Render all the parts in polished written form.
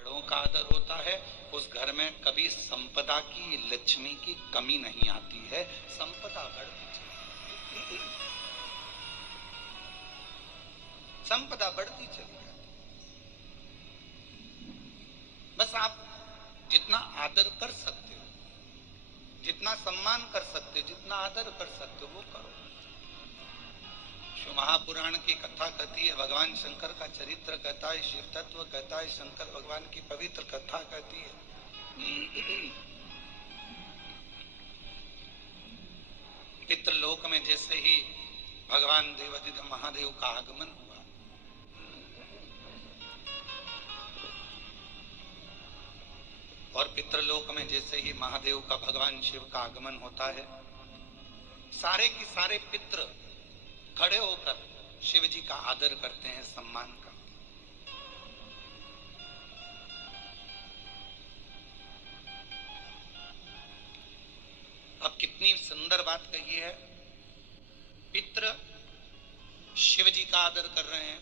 बड़ों का आदर होता है, उस घर में कभी संपदा की, लक्ष्मी की कमी नहीं आती है। संपदा बढ़ती चली, संपदा बढ़ती चली जाती। बस आप जितना आदर कर सकते हो, जितना सम्मान कर सकते हो, जितना आदर कर सकते हो वो करो। शिव महापुराण की कथा कहती है, भगवान शंकर का चरित्र कहता है, शिव तत्व कहता है, शंकर भगवान की पवित्र कथा कहती है। पितृलोक में जैसे ही भगवान देवादिदेव महादेव का आगमन हुआ, और पितृलोक में जैसे ही महादेव का भगवान शिव का आगमन होता है, सारे के सारे पितृ खड़े होकर शिव जी का आदर करते हैं, सम्मान करते हैं। अब कितनी सुंदर बात कही है, पितृ शिव जी का आदर कर रहे हैं,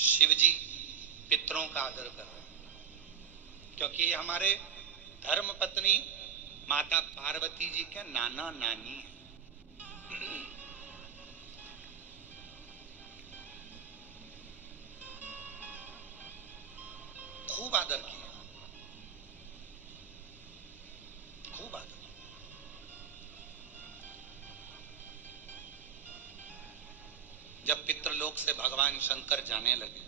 शिव जी पितरों का आदर कर रहे हैं, क्योंकि हमारे धर्म पत्नी माता पार्वती जी के नाना नानी हैं। खूब आदर किया, खूब आदर। जब पितृलोक से भगवान शंकर जाने लगे,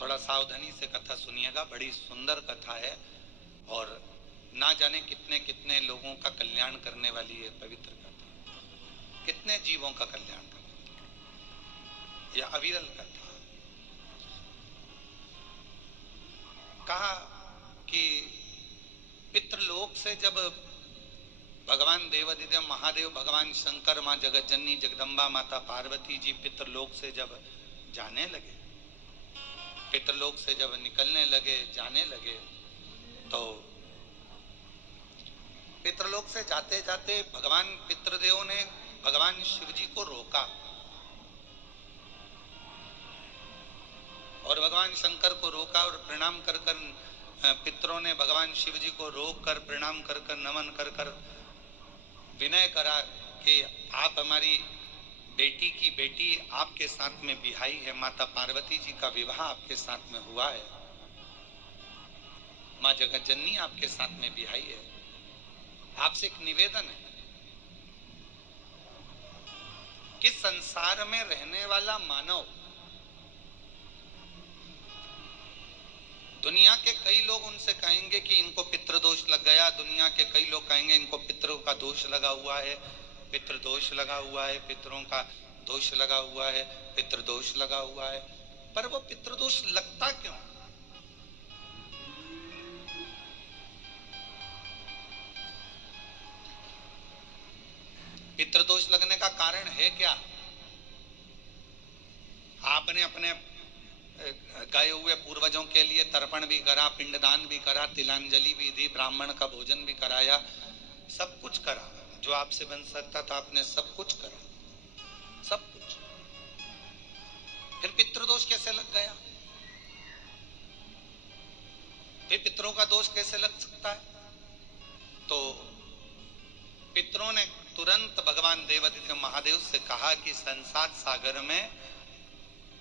थोड़ा सावधानी से कथा सुनिएगा, बड़ी सुंदर कथा है और ना जाने कितने कितने लोगों का कल्याण करने वाली है पवित्र कथा, कितने जीवों का कल्याण करने, यह अविरल कथा। कहा कि पितृलोक से जब भगवान देवादिदेव महादेव, भगवान शंकर, माँ जगतजननी जगदम्बा माता पार्वती जी पितृलोक से जब जाने लगे, पितृलोक से जब निकलने लगे, जाने लगे, तो पितृलोक से जाते जाते भगवान पितृदेव ने भगवान शिव जी को रोका, और भगवान शंकर को रोका, और प्रणाम कर कर पितरों ने भगवान शिव जी को रोक कर, प्रणाम कर कर, नमन कर कर विनय करा कि आप हमारी बेटी की बेटी आपके साथ में बिहाई है, माता पार्वती जी का विवाह आपके साथ में हुआ है, माँ जगतजननी आपके साथ में बिहाई है, आपसे एक निवेदन है कि संसार में रहने वाला मानव, दुनिया के कई लोग उनसे कहेंगे कि इनको पितृदोष लग गया, दुनिया के कई लोग कहेंगे इनको पितरों का दोष लगा हुआ है, पितृदोष लगा हुआ है, पितरों का दोष लगा हुआ है, पितृदोष लगा हुआ है। पर वो पितृदोष लगता क्यों? पितृदोष लगने का कारण है क्या? आपने अपने गए हुए पूर्वजों के लिए तर्पण भी करा, पिंडदान भी करा, तिलांजलि भी दी, ब्राह्मण का भोजन भी कराया, सब कुछ करा, जो आपसे बन सकता था आपने सब कुछ करा, सब कुछ। फिर पितृदोष कैसे लग गया? फिर पितरों का दोष कैसे लग सकता है? तो पितरों ने तुरंत भगवान देवादिदेव महादेव से कहा कि संसार सागर में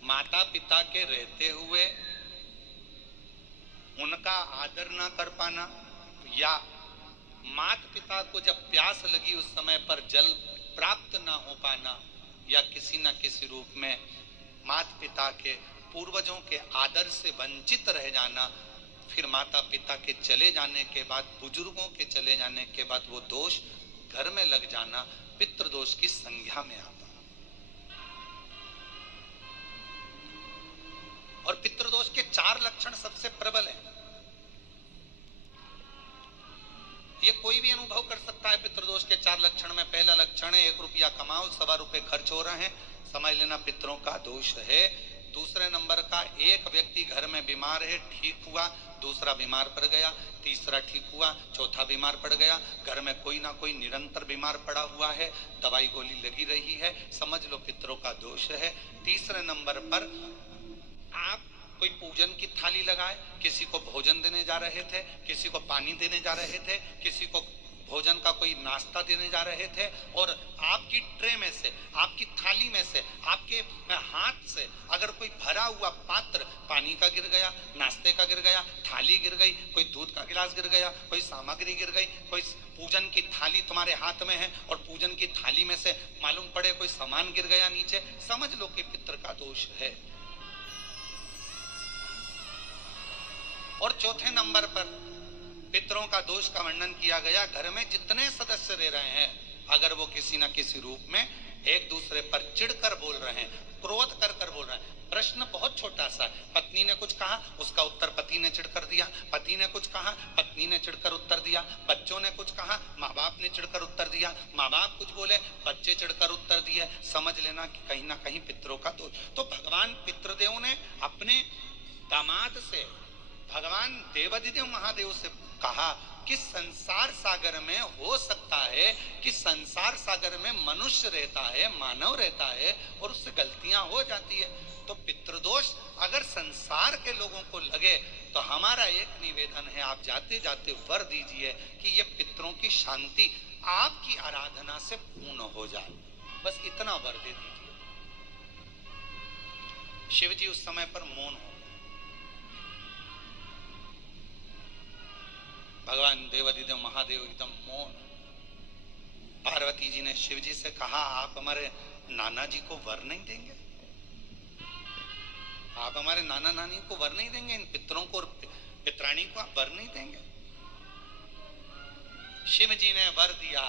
माता पिता के रहते हुए उनका आदर ना कर पाना, या माता पिता को जब प्यास लगी उस समय पर जल प्राप्त ना हो पाना, या किसी न किसी रूप में माता पिता के पूर्वजों के आदर से वंचित रह जाना, फिर माता पिता के चले जाने के बाद, बुजुर्गों के चले जाने के बाद वो दोष घर में लग जाना पितृदोष की संज्ञा में आता। और पितृदोष के 4 लक्षण सबसे प्रबल हैं। ये कोई भी अनुभव कर सकता है पितृदोष के 4 लक्षण में। पहला लक्षण है 1 रुपया कमाओ, 1.25 रुपए खर्च हो रहे हैं, समझ लेना पितरों का दोष है। दूसरे नंबर का, एक व्यक्ति घर में बीमार है, ठीक हुआ, दूसरा बीमार पड़ गया, तीसरा ठीक हुआ, चौथा बीमार पड़ गया, घर में कोई ना कोई निरंतर बीमार पड़ा हुआ है, दवाई गोली लगी रही है, समझ लो पितरों का दोष है। तीसरे नंबर पर आप कोई पूजन की थाली लगाए, किसी को भोजन देने जा रहे थे, किसी को पानी देने जा रहे थे, किसी को भोजन का कोई नाश्ता देने जा रहे थे, और आपकी ट्रे में से, आपकी थाली में से, आपके हाथ से अगर कोई भरा हुआ पात्र पानी का गिर गया, नाश्ते का गिर गया, थाली गिर गई, कोई दूध का गिलास गिर गया, कोई सामग्री गिर गई, कोई पूजन की थाली तुम्हारे हाथ में है और पूजन की थाली में से मालूम पड़े कोई सामान गिर गया नीचे, समझ लो कि पितृ का दोष है। और चौथे नंबर पर पितरों का दोष का वर्णन किया गया, घर में जितने सदस्य रह रहे हैं, अगर वो किसी न किसी रूप में एक दूसरे पर चिढ़कर बोल रहे हैं, क्रोध कर कर बोल रहे हैं। प्रश्न बहुत छोटा सा है, पत्नी ने कुछ कहा, उसका उत्तर पति ने चिढ़कर दिया, पति ने कुछ कहा, पत्नी ने चिढ़कर उत्तर दिया, बच्चों ने कुछ कहा, माँ बाप ने चिढ़कर उत्तर दिया, माँ बाप कुछ बोले, बच्चे चिढ़कर उत्तर दिए, समझ लेना कि कहीं ना कहीं पितरों का दोष। तो भगवान पितृदेव ने अपने दामाद से, भगवान देवाधिदेव महादेव से कहा कि संसार सागर में हो सकता है कि संसार सागर में मनुष्य रहता है, मानव रहता है, और उससे गलतियां हो जाती है। तो पितृदोष अगर संसार के लोगों को लगे तो हमारा एक निवेदन है, आप जाते जाते वर दीजिए कि ये पितरों की शांति आपकी आराधना से पूर्ण हो जाए, बस इतना वर दे दीजिए। शिव जी उस समय पर मौन हो, भगवान देवाधिदेव महादेव एकदम मौन। पार्वती जी ने शिव जी से कहा, आप हमारे नाना जी को वर नहीं देंगे? आप हमारे नाना नानी को वर नहीं देंगे? इन पितरों को और पितरानी को आप वर नहीं देंगे? शिव जी ने वर दिया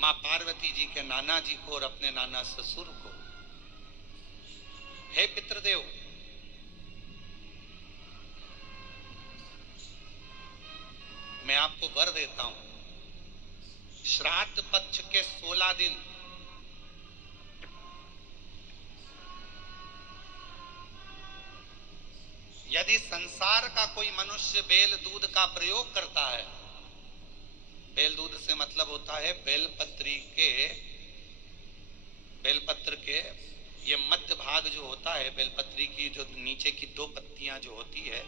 मां पार्वती जी के नाना जी को और अपने नाना ससुर को। हे पितृदेव, मैं आपको वर देता हूं, श्राद्ध पक्ष के 16 दिन यदि संसार का कोई मनुष्य बेल दूध का प्रयोग करता है, बेल दूध से मतलब होता है बेलपत्र के ये मध्य भाग जो होता है, बेलपत्री की जो नीचे की 2 पत्तियां जो होती है,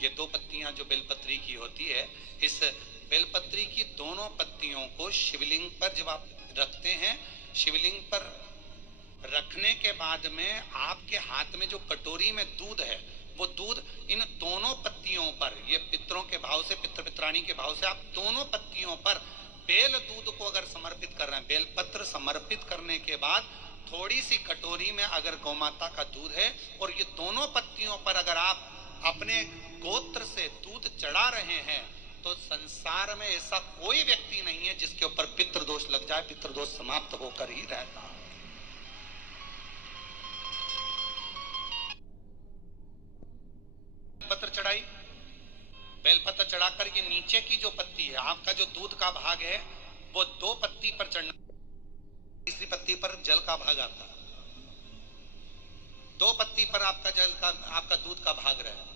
ये 2 पत्तियां जो बेलपत्री की होती है, इस बेलपत्री की दोनों पत्तियों को शिवलिंग पर जब आप रखते हैं, शिवलिंग पर रखने के बाद में आपके हाथ में जो कटोरी में दूध है, वो दूध इन दोनों पत्तियों पर, ये पितरों के भाव से, पितृ पितरानी के भाव से, आप दोनों पत्तियों पर बेल दूध को अगर समर्पित कर रहे हैं, बेलपत्र समर्पित करने के बाद थोड़ी सी कटोरी में अगर गौमाता का दूध है और ये दोनों पत्तियों पर अगर आप अपने गोत्र से दूध चढ़ा रहे हैं, तो संसार में ऐसा कोई व्यक्ति नहीं है जिसके ऊपर पितृदोष लग जाए, पितृदोष समाप्त होकर ही रहता। पत्र चढ़ाई, बेलपत्र चढ़ाकर ये नीचे की जो पत्ती है, आपका जो दूध का भाग है, वो 2 पत्ती पर चढ़ना, तीसरी पत्ती पर जल का भाग आता है, 2 पत्ती पर आपका दूध का भाग रहे।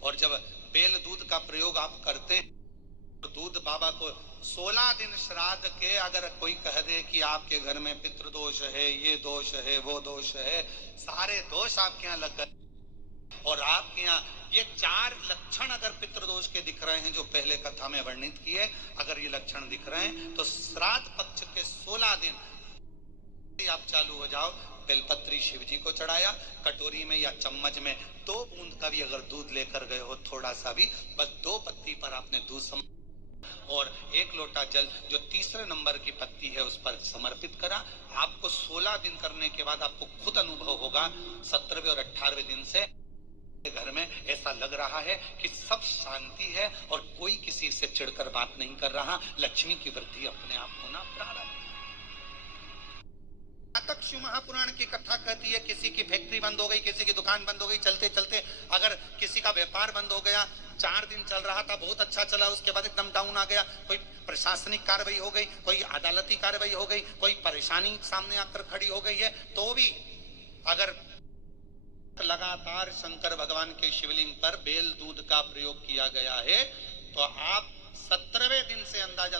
और जब बेल दूध का प्रयोग आप करते हैं, तो दूध बाबा को 16 दिन श्राद्ध के अगर कोई कह दे कि आपके घर में पितृदोष है, ये दोष है, वो दोष है, सारे दोष आपके यहाँ लग गए, और आपके यहाँ ये 4 लक्षण अगर पितृदोष के दिख रहे हैं जो पहले कथा में वर्णित किए, अगर ये लक्षण दिख रहे हैं, तो श्राद्ध पक्ष के 16 दिन आप चालू हो जाओ। बेलपत्री शिव जी को चढ़ाया, कटोरी में या चम्मच में 2 बूंद का भी अगर दूध लेकर गए हो, थोड़ा सा भी, बस 2 पत्ती पर आपने दूध और 1 लोटा जल जो तीसरे नंबर की पत्ती है उस पर समर्पित करा। आपको 16 दिन करने के बाद आपको खुद अनुभव होगा, 17वें और 18वें दिन से घर में ऐसा लग रहा है कि सब शांति है और कोई किसी से चिढ़कर बात नहीं कर रहा, लक्ष्मी की वृद्धि अपने आप होना प्रारंभ। शिव महापुराण की कथा कहती है, किसी की फैक्ट्री बंद हो गई, किसी की दुकान बंद हो गई, चलते चलते अगर किसी का व्यापार बंद हो गया, 4 दिन चल रहा था, बहुत अच्छा चला, उसके बाद एकदम डाउन आ गया, कोई प्रशासनिक कार्रवाई हो गई, कोई अदालती कार्रवाई हो गई, कोई परेशानी सामने आकर खड़ी हो गई है, तो भी अगर लगातार शंकर भगवान के शिवलिंग पर बेल दूध का प्रयोग किया गया है, तो आप 17वें दिन से अंदाजा